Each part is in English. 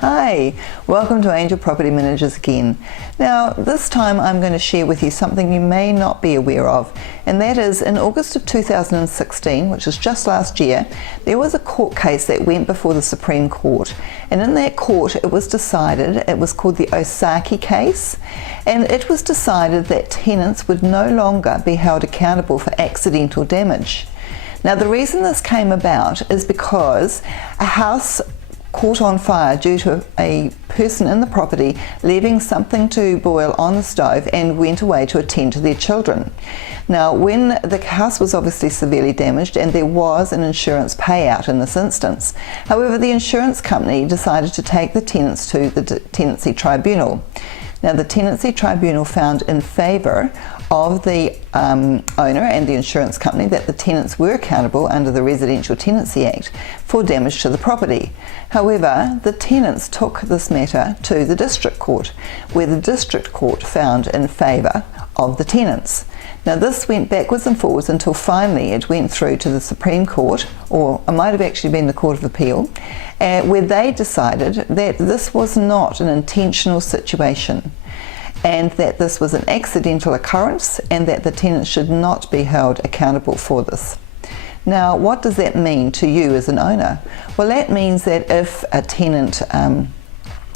Hi, welcome to Angel Property Managers again. Now this time I'm going to share with you something you may not be aware of, and that is in August of 2016, which was just last year, there was a court case that went before the Supreme Court, and in that court it was decided, it was called the Osaki case, and it was decided that tenants would no longer be held accountable for accidental damage. Now the reason this came about is because a house caught on fire due to a person in the property leaving something to boil on the stove and went away to attend to their children. Now when the house was obviously severely damaged and there was an insurance payout in this instance, however the insurance company decided to take the tenants to the tenancy tribunal. Now the tenancy tribunal found in favour of the owner and the insurance company that the tenants were accountable under the Residential Tenancy Act for damage to the property. However, the tenants took this matter to the district court, where the district court found in favour of the tenants. Now this went backwards and forwards until finally it went through to the Supreme Court, or it might have actually been the Court of Appeal, where they decided that this was not an intentional situation, and that this was an accidental occurrence and that the tenants should not be held accountable for this. Now what does that mean to you as an owner? Well, that means that if a tenant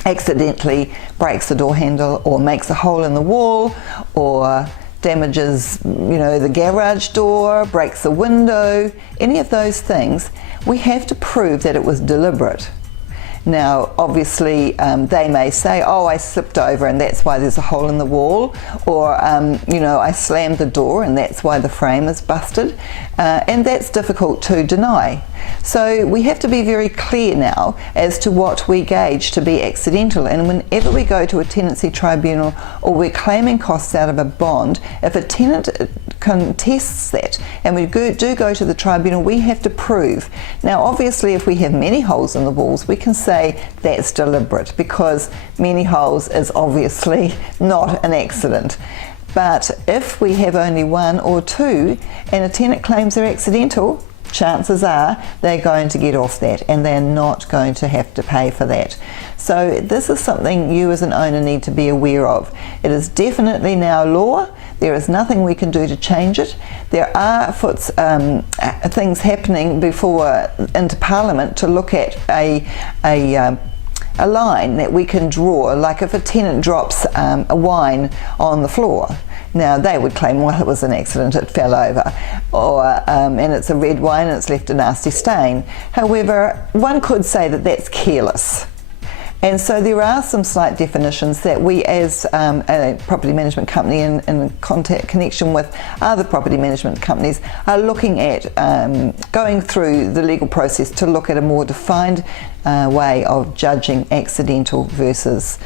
accidentally breaks the door handle or makes a hole in the wall or damages, the garage door, breaks the window, any of those things, we have to prove that it was deliberate. Now obviously they may say, oh, I slipped over and that's why there's a hole in the wall, or I slammed the door and that's why the frame is busted, and that's difficult to deny. So we have to be very clear now as to what we gauge to be accidental, and whenever we go to a tenancy tribunal or we're claiming costs out of a bond, if a tenant contests that and we do go to the tribunal, we have to prove. Now obviously if we have many holes in the walls, we can say that's deliberate, because many holes is obviously not an accident. But if we have only one or two and a tenant claims they're accidental, chances are they're going to get off that and they're not going to have to pay for that. So this is something you as an owner need to be aware of. It is definitely now law. There is nothing we can do to change it. There are things happening before into Parliament to look at a line that we can draw, like if a tenant drops a wine on the floor. Now they would claim, well, it was an accident, it fell over, or and it's a red wine and it's left a nasty stain. However, one could say that that's careless. And so there are some slight definitions that we as a property management company in connection with other property management companies are looking at going through the legal process to look at a more defined way of judging accidental versus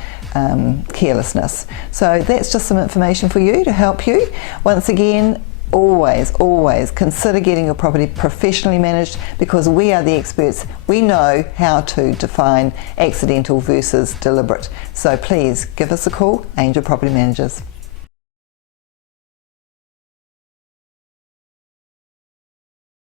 carelessness. So that's just some information for you to help you. Once again, always consider getting your property professionally managed, because we are the experts. We know how to define accidental versus deliberate. So please give us a call, Angel Property Managers.